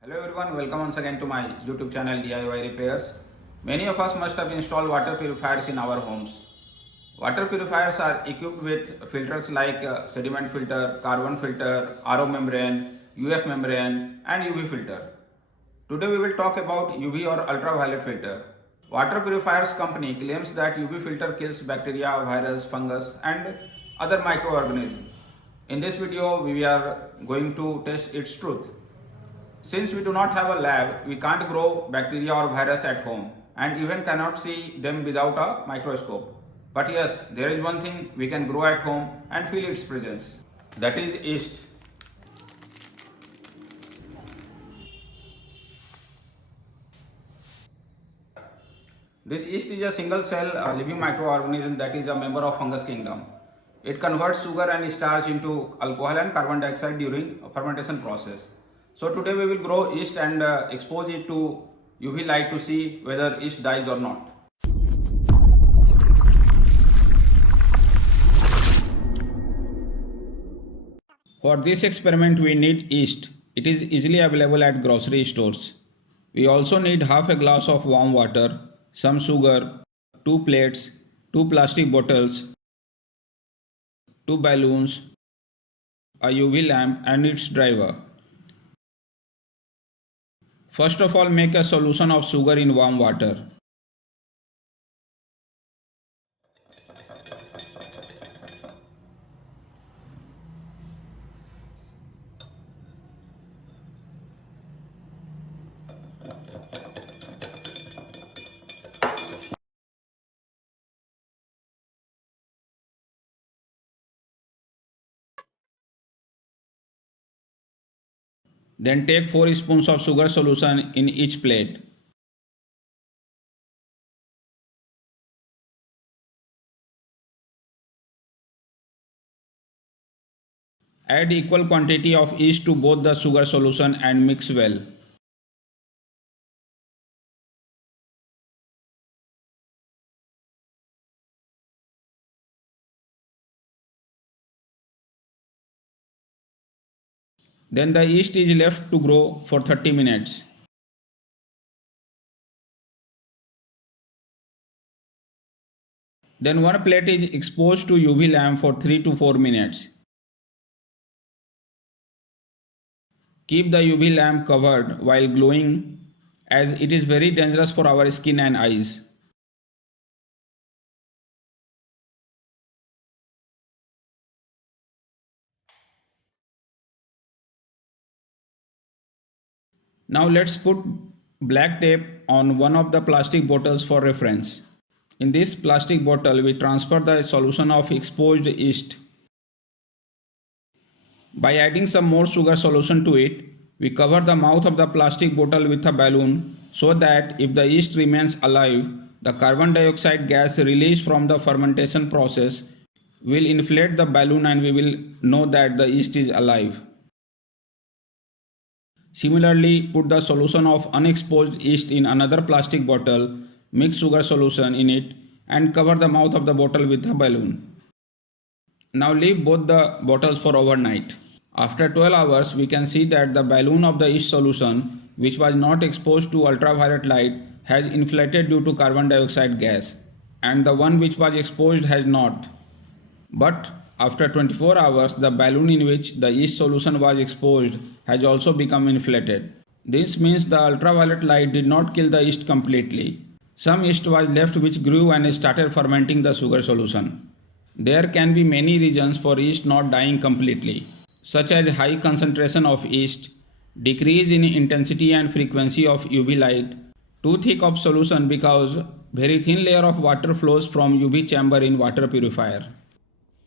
Hello everyone, welcome once again to my YouTube channel DIY Repairs. Many of us must have installed water purifiers in our homes. Water purifiers are equipped with filters like sediment filter, carbon filter, RO membrane, UF membrane and UV filter. Today we will talk about UV or ultraviolet filter. Water purifiers company claims that UV filter kills bacteria, virus, fungus and other microorganisms. In this video we are going to test its truth. Since we do not have a lab, we can't grow bacteria or virus at home and even cannot see them without a microscope. But yes, there is one thing we can grow at home and feel its presence. That is yeast. This yeast is a single cell living microorganism that is a member of fungus kingdom. It converts sugar and starch into alcohol and carbon dioxide during fermentation process. So today we will grow yeast and expose it to UV light to see whether yeast dies or not. For this experiment we need yeast. It is easily available at grocery stores. We also need half a glass of warm water, some sugar, 2 plates, 2 plastic bottles, 2 balloons, a UV lamp and its driver. First of all, make a solution of sugar in warm water. Then take 4 spoons of sugar solution in each plate. Add equal quantity of yeast to both the sugar solution and mix well. Then the yeast is left to grow for 30 minutes. Then one plate is exposed to UV lamp for 3 to 4 minutes. Keep the UV lamp covered while glowing as it is very dangerous for our skin and eyes. Now let's put black tape on one of the plastic bottles for reference. In this plastic bottle we transfer the solution of exposed yeast. By adding some more sugar solution to it, we cover the mouth of the plastic bottle with a balloon so that if the yeast remains alive, the carbon dioxide gas released from the fermentation process will inflate the balloon and we will know that the yeast is alive. Similarly, put the solution of unexposed yeast in another plastic bottle, mix sugar solution in it and cover the mouth of the bottle with a balloon. Now leave both the bottles for overnight. After 12 hours, we can see that the balloon of the yeast solution, which was not exposed to ultraviolet light, has inflated due to carbon dioxide gas, and the one which was exposed has not. But after 24 hours, the balloon in which the yeast solution was exposed has also become inflated. This means the ultraviolet light did not kill the yeast completely. Some yeast was left which grew and started fermenting the sugar solution. There can be many reasons for yeast not dying completely, such as high concentration of yeast, decrease in intensity and frequency of UV light, too thick of solution because very thin layer of water flows from UV chamber in water purifier.